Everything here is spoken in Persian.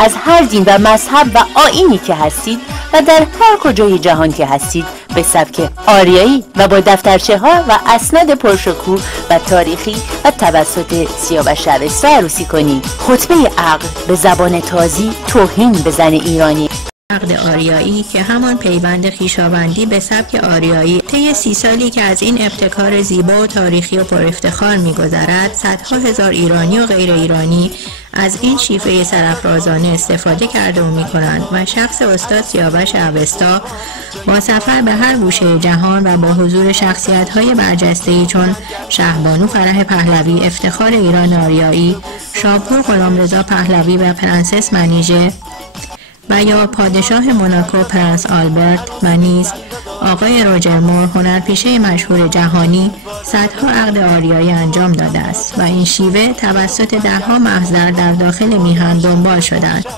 از هر دین و مذهب و آیینی که هستید و در هر کجای جهان که هستید به سبک آریایی و با دفترچه ها و اسناد پرشکوه و تاریخی و توسط سیاوش اوستا عروسی کنید. خطبه عقد به زبان تازی توهین به زن ایرانی. عقد آریایی که همان پیوند خویشاوندی به سبک آریایی طی 30 سالی که از این ابتکار زیبا و تاریخی و پر افتخار می‌گذرد، صدها هزار ایرانی و غیر ایرانی از این شیفته سرافرازانه استفاده کرده و می‌کنند و شخص استاد سیاوش اوستا با سفر به هر گوشه جهان و با حضور شخصیت‌های برجسته‌ای چون شهبانو فرح پهلوی افتخار ایران آریایی، شاپور غلامرضا پهلوی و پرنسس منیژه و یا پادشاه موناکو پرنس آلبرت و نیز آقای روجر مور هنرپیشه مشهور جهانی صدها عقد آریایی انجام داده است و این شیوه توسط دهها محضر در داخل میهن دنبال شده است.